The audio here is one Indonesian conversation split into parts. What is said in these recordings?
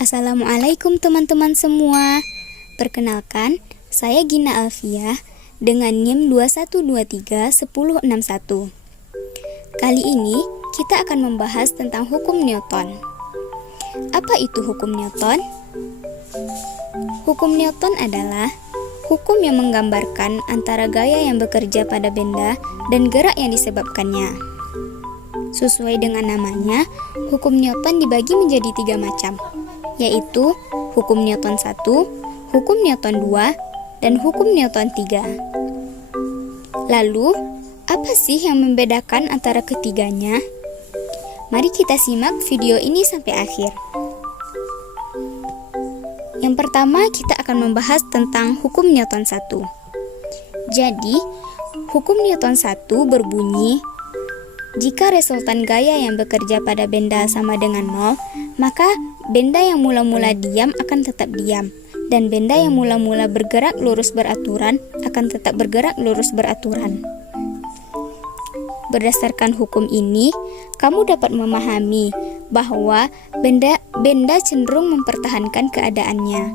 Assalamualaikum teman-teman semua. Perkenalkan, saya Gina Alfiah dengan NIM 21231061. Kali ini kita akan membahas tentang hukum Newton. Apa itu hukum Newton? Hukum Newton adalah hukum yang menggambarkan antara gaya yang bekerja pada benda dan gerak yang disebabkannya. Sesuai dengan namanya, hukum Newton dibagi menjadi 3 macam, yaitu hukum Newton 1, hukum Newton 2, dan hukum Newton 3. Lalu, apa sih yang membedakan antara ketiganya? Mari kita simak video ini sampai akhir. Yang pertama, kita akan membahas tentang hukum Newton 1. Jadi, hukum Newton 1 berbunyi, jika resultan gaya yang bekerja pada benda sama dengan 0, maka benda yang mula-mula diam akan tetap diam, dan benda yang mula-mula bergerak lurus beraturan akan tetap bergerak lurus beraturan. Berdasarkan hukum ini, kamu dapat memahami bahwa benda cenderung mempertahankan keadaannya.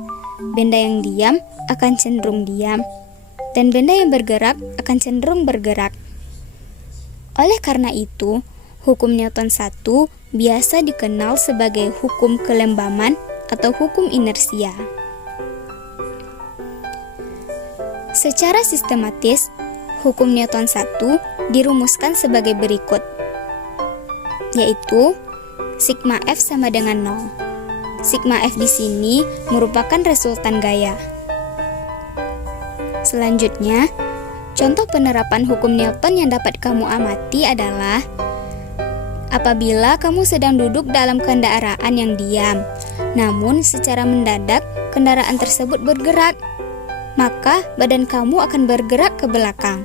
Benda yang diam akan cenderung diam, dan benda yang bergerak akan cenderung bergerak. Oleh karena itu, hukum Newton 1 biasa dikenal sebagai hukum kelembaman atau hukum inersia. Secara sistematis, hukum Newton 1 dirumuskan sebagai berikut, yaitu sigma F sama dengan 0. Sigma F di sini merupakan resultan gaya. Selanjutnya, contoh penerapan hukum Newton yang dapat kamu amati adalah apabila kamu sedang duduk dalam kendaraan yang diam, namun secara mendadak kendaraan tersebut bergerak, maka badan kamu akan bergerak ke belakang.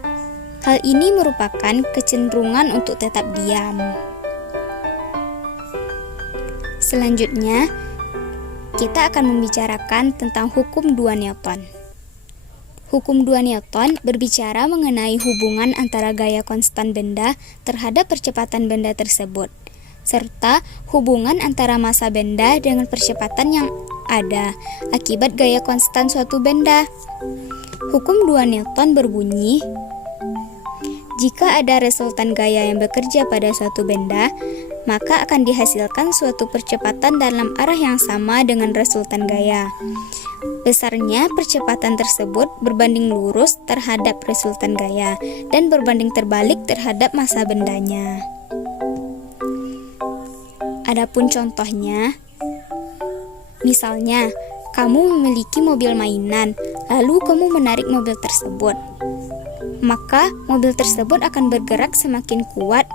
Hal ini merupakan kecenderungan untuk tetap diam. Selanjutnya, kita akan membicarakan tentang hukum 2 Newton. Hukum 2 Newton berbicara mengenai hubungan antara gaya konstan benda terhadap percepatan benda tersebut, serta hubungan antara massa benda dengan percepatan yang ada akibat gaya konstan suatu benda. Hukum 2 Newton berbunyi, jika ada resultan gaya yang bekerja pada suatu benda, maka akan dihasilkan suatu percepatan dalam arah yang sama dengan resultan gaya. Besarnya percepatan tersebut berbanding lurus terhadap resultan gaya dan berbanding terbalik terhadap massa bendanya. Adapun contohnya, misalnya kamu memiliki mobil mainan, lalu kamu menarik mobil tersebut, maka mobil tersebut akan bergerak semakin kuat.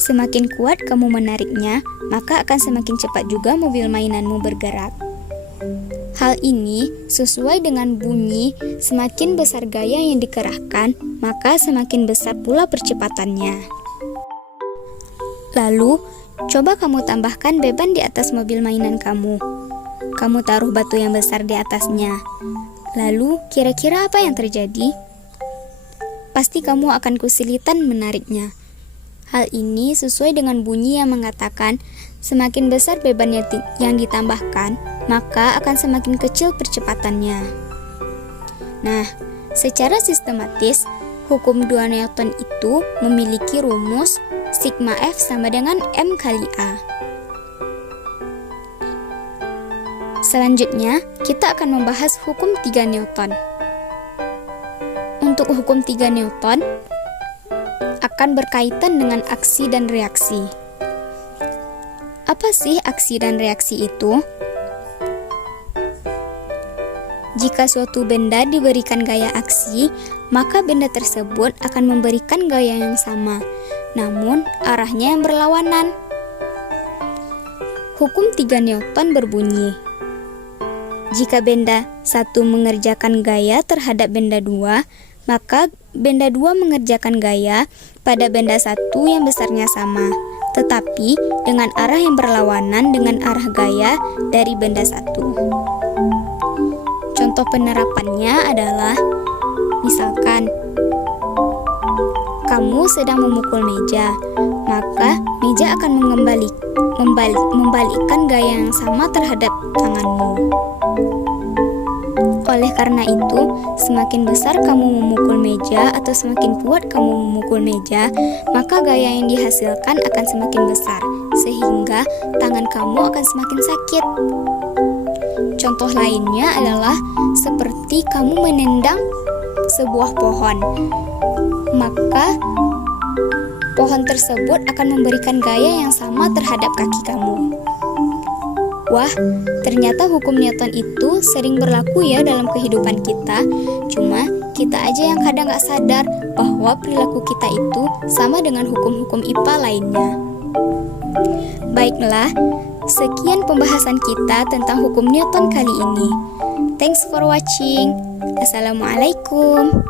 Semakin kuat kamu menariknya, maka akan semakin cepat juga mobil mainanmu bergerak. Hal ini sesuai dengan bunyi, semakin besar gaya yang dikerahkan, maka semakin besar pula percepatannya. Lalu, coba kamu tambahkan beban di atas mobil mainan kamu. Kamu taruh batu yang besar di atasnya. Lalu, kira-kira apa yang terjadi? Pasti kamu akan kesulitan menariknya. Hal ini sesuai dengan bunyi yang mengatakan semakin besar beban yang ditambahkan, maka akan semakin kecil percepatannya. Nah, secara sistematis, hukum 2 Newton itu memiliki rumus sigma F sama dengan M kali A. Selanjutnya, kita akan membahas hukum 3 Newton. Untuk hukum 3 Newton, akan berkaitan dengan aksi dan reaksi. Apa sih aksi dan reaksi itu? Jika suatu benda diberikan gaya aksi, maka benda tersebut akan memberikan gaya yang sama, namun arahnya yang berlawanan. Hukum 3 Newton berbunyi, jika benda 1 mengerjakan gaya terhadap benda 2, maka benda 2 mengerjakan gaya pada benda 1 yang besarnya sama, tetapi dengan arah yang berlawanan dengan arah gaya dari benda 1. Contoh penerapannya adalah, misalkan, kamu sedang memukul meja, maka meja akan membalikkan gaya yang sama terhadap tanganmu. Oleh karena itu, semakin besar kamu memukul meja atau semakin kuat kamu memukul meja, maka gaya yang dihasilkan akan semakin besar, sehingga tangan kamu akan semakin sakit. Contoh lainnya adalah seperti kamu menendang sebuah pohon, maka pohon tersebut akan memberikan gaya yang sama terhadap kaki kamu. Wah, ternyata hukum Newton itu sering berlaku ya dalam kehidupan kita. Cuma kita aja yang kadang gak sadar bahwa perilaku kita itu sama dengan hukum-hukum IPA lainnya. Baiklah, sekian pembahasan kita tentang hukum Newton kali ini. Thanks for watching. Assalamualaikum.